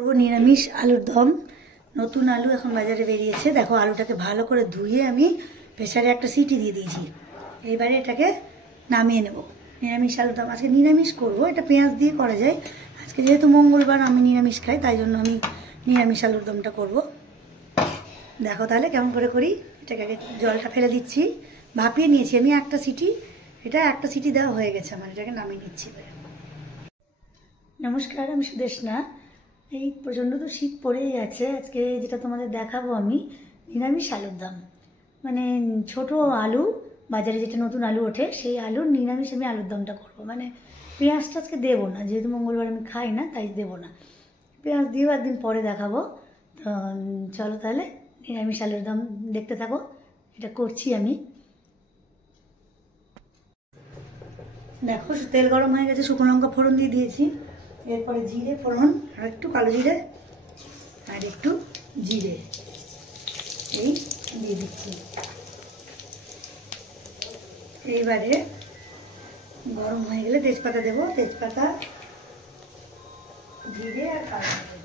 করবো নিরামিষ আলুর দম। নতুন আলু এখন বাজারে বেরিয়েছে। দেখো আলুটাকে ভালো করে ধুয়ে আমি প্রেসারে একটা সিটি দিয়ে দিয়েছি। এইবারে এটাকে নামিয়ে নেব। নিরামিষ আলুর দম আজকে নিরামিষ করব, এটা পেঁয়াজ দিয়ে করা যায়। আজকে যেহেতু মঙ্গলবার আমি নিরামিষ খাই, তাই জন্য আমি নিরামিষ আলুর দমটা করব। দেখো তাহলে কেমন করে করি। এটাকে আগে জলটা ফেলে দিচ্ছি, ভাপিয়ে নিয়েছি আমি একটা সিটি। এটা একটা সিটি দেওয়া হয়ে গেছে আমার, এটাকে নামিয়ে নিচ্ছি। নমস্কার, আমি সুদেশনা। এই প্রচণ্ড তো শীত পড়েই আছে। আজকে যেটা তোমাদের দেখাবো আমি নিরামিষ আলুর দম, মানে ছোট আলু, বাজারে যেটা নতুন আলু ওঠে সেই আলুর নিরামিষ আমি আলুর দমটা করবো। মানে পেঁয়াজটা আজকে দেবো না, যেহেতু মঙ্গলবার আমি খাই না, তাই দেবো না। পেঁয়াজ দিয়েও একদিন পরে দেখাবো। তো চলো তাহলে নিরামিষ আলুর দম দেখতে থাকো। এটা করছি আমি। দেখো তেল গরম হয়ে গেছে, শুকনো লঙ্কা ফোড়ন দিয়ে দিয়েছি। এরপরে জিরে ফোড়ন, আর একটু কালো জিরে আর একটু জিরে এই দিয়ে দিচ্ছি। এইবারে গরম হয়ে গেলে তেজপাতা দেবো, তেজপাতা, জিরে আর কালো জিরে।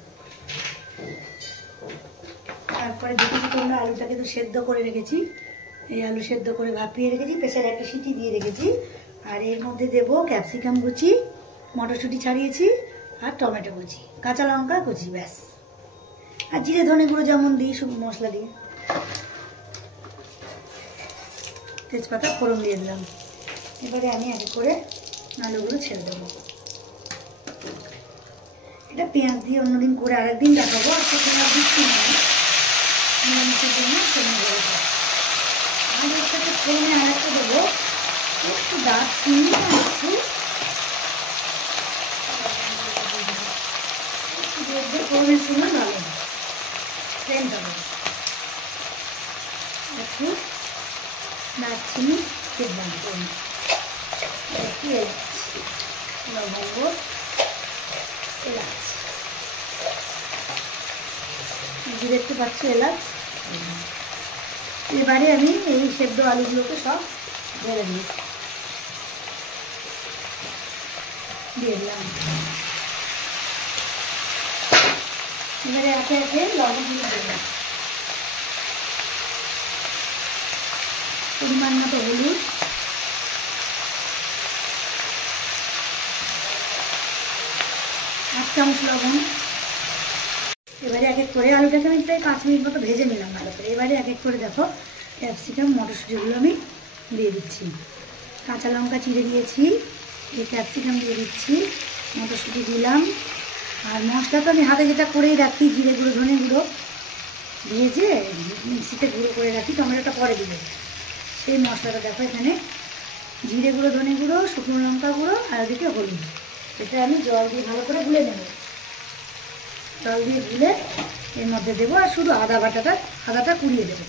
তারপরে দেখেছি তোমরা আলুটাকে তো সেদ্ধ করে রেখেছি। এই আলু সেদ্ধ করে ভাপিয়ে রেখেছি, প্রেসারে একটা সিটি দিয়ে রেখেছি। আর এর মধ্যে দেবো ক্যাপসিকাম কুচি, মটরশুঁটি ছাড়িয়েছি, আর টমেটো কুচি, কাঁচা লঙ্কা কুচি, ব্যাস। আর জিরে ধনে গুঁড়ো যেমন দিই সব মশলা দিয়ে। তেজপাতা ফোড়ন দিয়ে দিলাম। এবারে আমি এক করে আলুগুলো ছেড়ে দেবো। এটা পেঁয়াজ দিয়ে অন্যদিন করে আরেকদিন দেখাবো। আজকে পেঁয়াজ দিচ্ছি না, নিরামিষের জন্য ফোড়ন দেবো। আর এর সাথে ফোড়নে আরেকটা দেবো একটু দারচিনি আর একটু ফোড়নের সময় ভালো সেন্ট হবে। একটু দারচিনি দিলাম, একটু এলাচ, লবঙ্গ, এলাচ, দেখতে পাচ্ছি এলাচ। এবারে আমি এই সেদ্ধ আলুগুলোকে সব ঢেলে দিয়ে দিলাম। এবারে একে একে লবণগুলো দেবো, পরিমাণ মতো হলুদ, এক চামচ লবণ। এবারে এক এক করে আলুটাকে আমি প্রায় 5 মিনিট মতো ভেজে নিলাম ভালো করে। এবারে এক এক করে দেখো ক্যাপসিকাম মটরশুঁটিগুলো আমি দিয়ে দিচ্ছি। কাঁচা লঙ্কা চিড়ে দিয়েছি, এই ক্যাপসিকাম দিয়ে দিচ্ছি, মটরশুঁটি দিলাম। আর মশলা তো আমি হাতে যেটা করেই রাখি, জিরে গুঁড়ো ধনে গুঁড়ো ভেজে মিক্সিতে গুঁড়ো করে রাখি, টমেটোটা পরে দিবে। সেই মশলাটা দেখো এখানে জিরে গুঁড়ো ধনে গুঁড়ো শুকনো লঙ্কা গুঁড়ো আর ওদিকে হলুদ। এটা আমি জল দিয়ে ভালো করে গুলে নেব। জল দিয়ে গুলে এর মধ্যে দেবো, আর শুধু আদাটা কুড়িয়ে দেবো।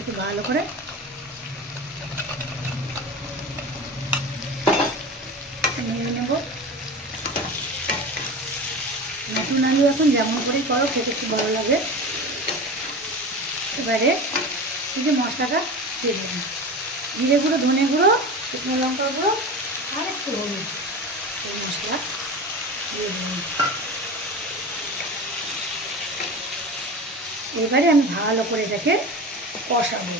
একটু ভালো করে নিয়ে নেব। নতুন আলু এখন যেমন করেই করো খেতে খুব ভালো লাগে। এবারে এই যে মশলাটা দিয়ে দিলাম, জিরে গুঁড়ো ধনে গুঁড়ো শুকনো লঙ্কা গুঁড়ো আর একটু হলুদ, এই মশলা দিয়ে দিলাম। এবারে আমি ভালো করে এটাকে কষাবো।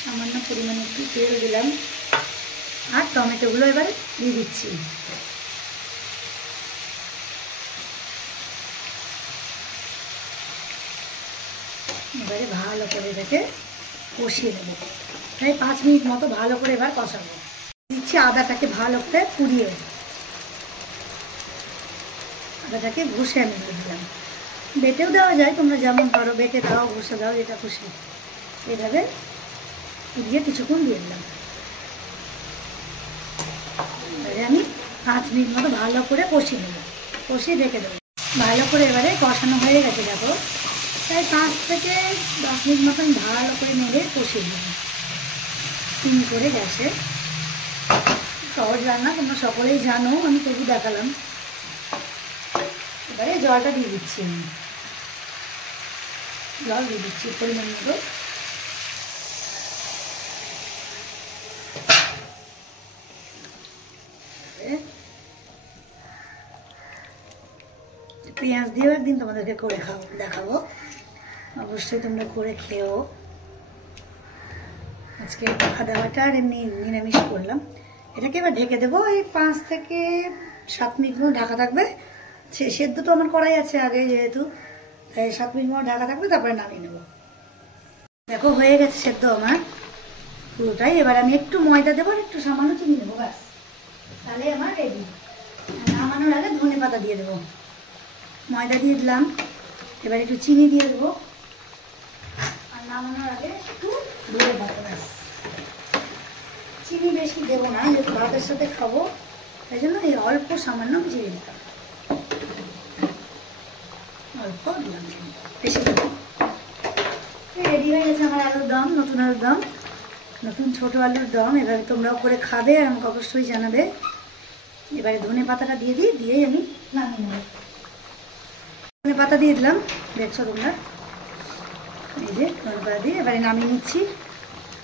সামান্য পরিমাণে একটু তেল দিলাম, আর টমেটোগুলো এবারে দিয়ে দিচ্ছি। এবারে ভালো করে এটাকে কষিয়ে দেবো, প্রায় 5 মিনিট মতো ভালো করে এবার কষাবো। দিচ্ছি আদাটাকে ভালো করে পুড়িয়ে, আদাটাকে ঘষে আমি দিয়ে দিলাম। বেটেও দেওয়া যায়, তোমরা যেমন পারো বেটে দাও, ঘষে দাও, এটা খুশি। এভাবে পুড়িয়ে কিছুক্ষণ দিয়ে দিলাম। এবারে আমি 5 মিনিট মতো ভালো করে কষিয়ে নেব, কষিয়ে রেখে দেবো। ভালো করে এবারে কষানো হয়ে গেছে দেখো, প্রায় 5 থেকে 10 মিনিট মতন ভালো করে নেড়ে কষিয়ে দেবো সিম করে গ্যাসে। সহজ রান্না, তোমরা সকলেই জানো, আমি তবু দেখালাম। এবারে জলটা দিয়ে দিচ্ছি, আমি জল দিয়ে দিচ্ছি পরিমাণ মতো। পেঁয়াজ দিয়েও একদিন তোমাদেরকে করে দেখাবো, অবশ্যই তোমরা করে খেও। আজকে খাওয়া দাওয়াটা আর এমনি নিরামিষ করলাম। এটাকে এবার ঢেকে দেবো, এই 5 থেকে 7 মিনিট মতো ঢাকা থাকবে। সেদ্ধ তো আমার করাই আছে আগে যেহেতু, তাই 7 মিনিট মতো ঢাকা থাকবে, তারপরে নামিয়ে নেবো। দেখো হয়ে গেছে সেদ্ধ আমার পুরোটাই। এবার আমি একটু ময়দা দেবো আর একটু সামান্য চিনি দেবো, ব্যাস, তাহলে আমার রেডি। নামানোর আগে ধনে পাতা দিয়ে দেবো। ময়দা দিয়ে দিলাম, এবার একটু চিনি দিয়ে দেবো, আর নামানোর আগে একটু ধনে পাতা, ব্যাস। চিনি বেশি দেবো না, যেহেতু ভাতের সাথে খাবো, তাই জন্য এই অল্প সামান্য চিনি দিতাম, অল্প দিলাম, বেশি দেবো। রেডি হয়ে গেছে আমার আলুর দম, নতুন আলুর দম, নতুন ছোটো আলুর দম। এভাবে তোমরাও করে খাবে আর আমাকে অবশ্যই জানাবে। এবারে ধনে পাতাটা দিয়েই আমি নামিয়ে নেব। ধনে পাতা দিয়ে দিলাম, দেখছো তোমরা, এই যে ধনে পাতা দিয়ে এবারে নামিয়ে নিচ্ছি।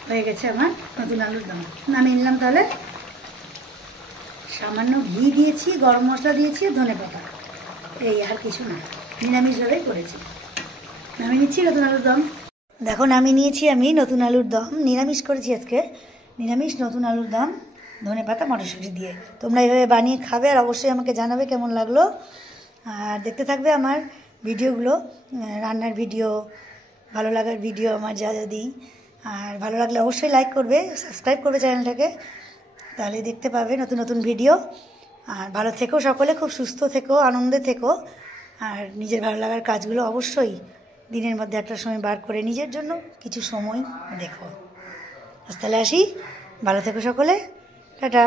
হয়ে গেছে আমার নতুন আলুর দম, নামিয়ে নিলাম। তাহলে সামান্য ঘি দিয়েছি, গরম মশলা দিয়েছি, ধনে পাতা, এই আর কিছু না, নিরামিষভাবেই করেছি। নামিয়ে নিচ্ছি নতুন আলুর দম। দেখো নামিয়ে নিয়েছি আমি নতুন আলুর দম, নিরামিষ করেছি আজকে, নিরামিষ নতুন আলুর দম ধনে পাতা মটরশুঁটি দিয়ে। তোমরা এইভাবে বানিয়ে খাবে আর অবশ্যই আমাকে জানাবে কেমন লাগলো। আর দেখতে থাকবে আমার ভিডিওগুলো, রান্নার ভিডিও, ভালো লাগার ভিডিও আমার যা দিই। আর ভালো লাগলে অবশ্যই লাইক করবে, সাবস্ক্রাইব করবে চ্যানেলটাকে, তাহলে দেখতে পাবে নতুন নতুন ভিডিও। আর ভালো থেকো সকলে, খুব সুস্থ থেকো, আনন্দে থেকো। আর নিজের ভালো লাগার কাজগুলো অবশ্যই দিনের মধ্যে একটা সময় বার করে নিজের জন্য কিছু সময় দেখো। তাহলে আসি, ভালো থেকো সকলে, টাটা।